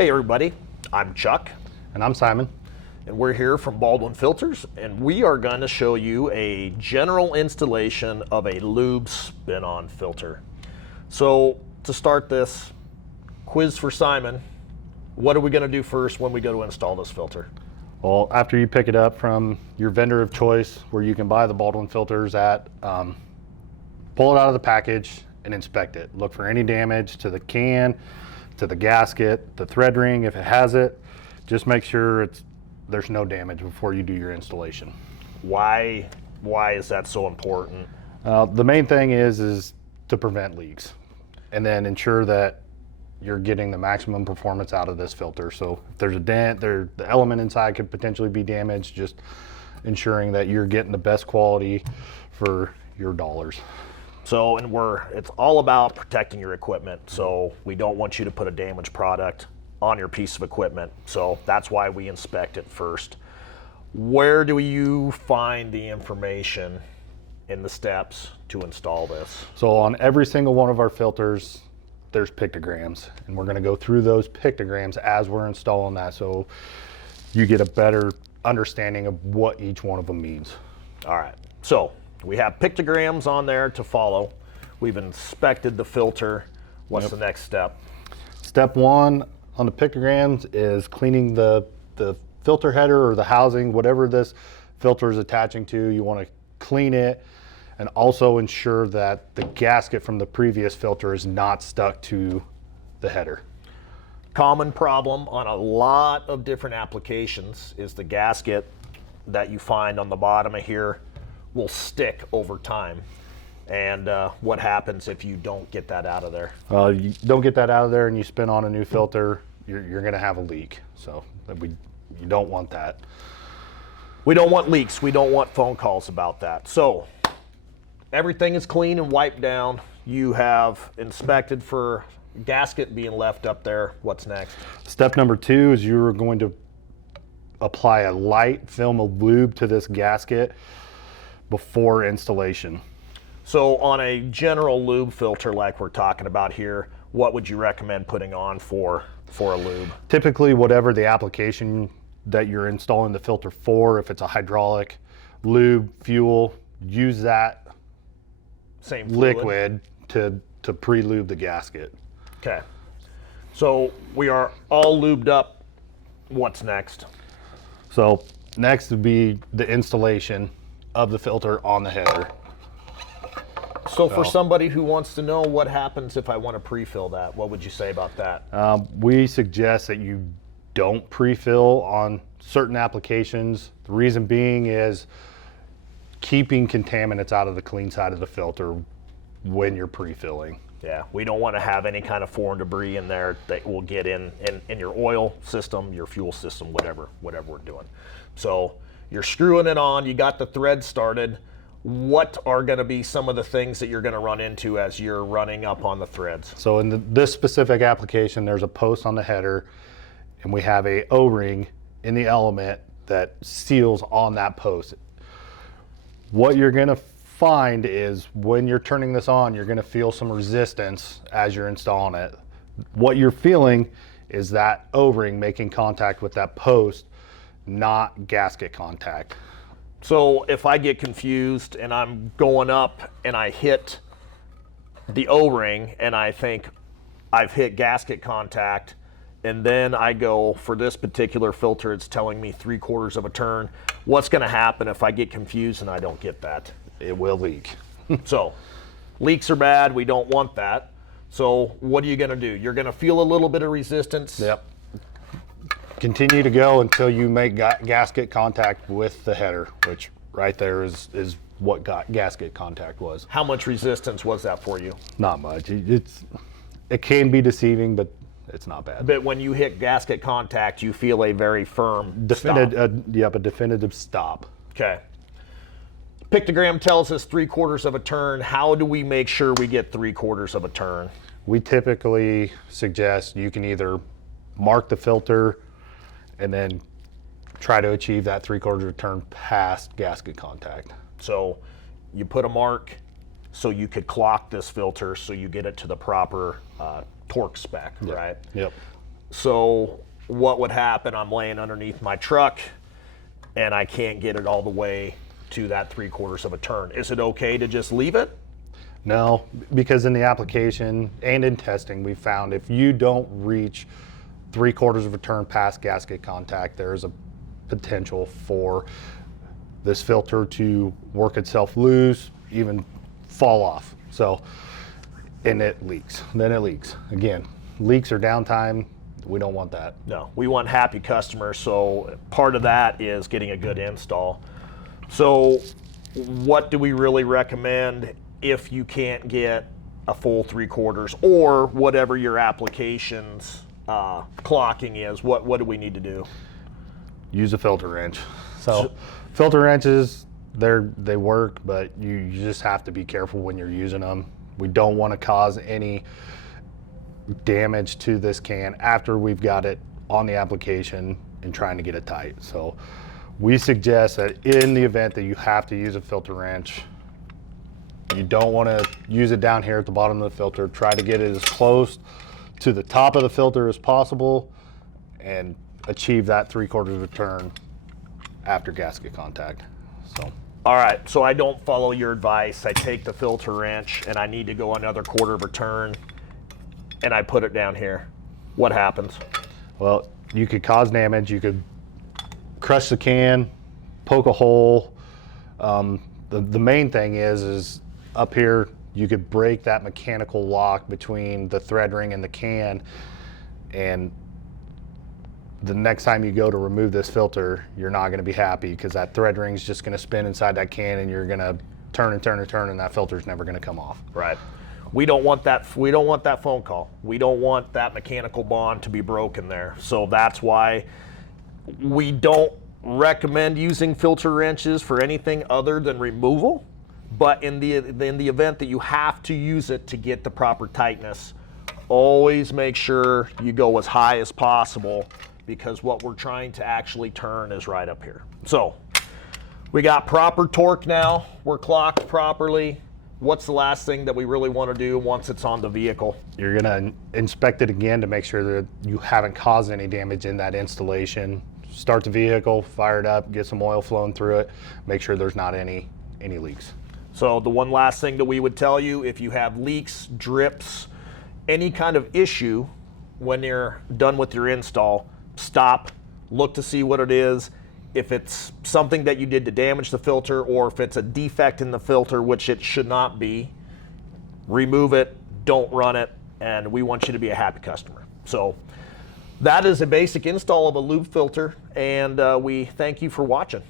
Hey everybody, I'm Chuck. And I'm Simon. And we're here from Baldwin Filters, and we are going to show you a general installation of a Lube spin-on filter. So to start this, quiz for Simon, what are we going to do first when we go to install this filter? Well, after you pick it up from your vendor of choice where you can buy the Baldwin filters at, pull it out of the package and inspect it. Look for any damage to the can, to the gasket, the thread ring if it has it. Just make sure there's no damage before you do your installation. Why is that so important? The main thing is to prevent leaks and then ensure that you're getting the maximum performance out of this filter. So if there's a dent, the element inside could potentially be damaged, just ensuring that you're getting the best quality for your dollars. So, it's all about protecting your equipment. So we don't want you to put a damaged product on your piece of equipment. So that's why we inspect it first. Where do you find the information in the steps to install this? So on every single one of our filters, there's pictograms, and we're gonna go through those pictograms as we're installing that so you get a better understanding of what each one of them means. All right, so we have pictograms on there to follow. We've inspected the filter. What's the next step? Step one on the pictograms is cleaning the filter header or the housing, whatever this filter is attaching to. You want to clean it and also ensure that the gasket from the previous filter is not stuck to the header. Common problem on a lot of different applications is the gasket that you find on the bottom of here will stick over time. And what happens if you don't get that out of there? You don't get that out of there and you spin on a new filter, you're going to have a leak. So you don't want that. We don't want leaks. We don't want phone calls about that. So everything is clean and wiped down. You have inspected for gasket being left up there. What's next? Step number two is you're going to apply a light film of lube to this gasket before installation. So on a general lube filter like we're talking about here, what would you recommend putting on for a lube? Typically whatever the application that you're installing the filter for, if it's a hydraulic, lube, fuel, use that same fluid. Liquid to pre-lube the gasket. Okay, so we are all lubed up. What's next? So next would be the installation of the filter on the header. So for somebody who wants to know what happens if I want to pre-fill that, what would you say about that? We suggest that you don't pre-fill on certain applications. The reason being is keeping contaminants out of the clean side of the filter when you're pre-filling. Yeah, we don't want to have any kind of foreign debris in there that will get in your oil system, your fuel system, whatever we're doing. So you're screwing it on, you got the thread started. What are going to be some of the things that you're going to run into as you're running up on the threads? So in this specific application, there's a post on the header, and we have a O-ring in the element that seals on that post. What you're going to find is when you're turning this on, you're going to feel some resistance as you're installing it. What you're feeling is that O-ring making contact with that post, not gasket contact. So if I get confused and I'm going up and I hit the O-ring and I think I've hit gasket contact, and then I go for this particular filter, it's telling me 3/4 of a turn. What's going to happen if I get confused and I don't get that? It will leak. So leaks are bad. We don't want that. So what are you going to do? You're going to feel a little bit of resistance. Yep. Continue to go until you make gasket contact with the header, which right there is what gasket contact was. How much resistance was that for you? Not much. It can be deceiving, but it's not bad. But when you hit gasket contact, you feel a very firm stop. Yep, a definitive stop. Okay. Pictogram tells us 3/4 of a turn. How do we make sure we get 3/4 of a turn? We typically suggest you can either mark the filter and then try to achieve that 3/4 of a turn past gasket contact. So you put a mark so you could clock this filter so you get it to the proper torque spec, Yep. right? Yep. So what would happen? I'm laying underneath my truck and I can't get it all the way to that 3/4 of a turn. Is it okay to just leave it? No, because in the application and in testing, we found if you don't reach 3/4 of a turn past gasket contact, there's a potential for this filter to work itself loose, even fall off. So, and it leaks. Then it leaks. Again, leaks are downtime. We don't want that. No, we want happy customers. So part of that is getting a good install. So what do we really recommend if you can't get a full 3/4 or whatever your application's clocking is? What do we need to do? Use a filter wrench. So filter wrenches, they work, but you just have to be careful when you're using them. We don't want to cause any damage to this can after we've got it on the application and trying to get it tight. So we suggest that in the event that you have to use a filter wrench, you don't want to use it down here at the bottom of the filter. Try to get it as close to the top of the filter as possible and achieve that 3/4 of a turn after gasket contact. So. All right, so I don't follow your advice. I take the filter wrench and I need to go another 1/4 of a turn and I put it down here. What happens? Well, you could cause damage. You could crush the can, poke a hole. The main thing is up here, you could break that mechanical lock between the thread ring and the can, and the next time you go to remove this filter, you're not going to be happy because that thread ring's just going to spin inside that can and you're going to turn and turn and turn and that filter's never going to come off. Right. We don't want that phone call. We don't want that mechanical bond to be broken there. So that's why we don't recommend using filter wrenches for anything other than removal. But in the event that you have to use it to get the proper tightness, always make sure you go as high as possible because what we're trying to actually turn is right up here. So we got proper torque now. We're clocked properly. What's the last thing that we really want to do once it's on the vehicle? You're going to inspect it again to make sure that you haven't caused any damage in that installation. Start the vehicle, fire it up, get some oil flowing through it, make sure there's not any leaks. So the one last thing that we would tell you, if you have leaks, drips, any kind of issue when you're done with your install, stop, look to see what it is. If it's something that you did to damage the filter or if it's a defect in the filter, which it should not be, remove it, don't run it, and we want you to be a happy customer. So that is a basic install of a lube filter, and we thank you for watching.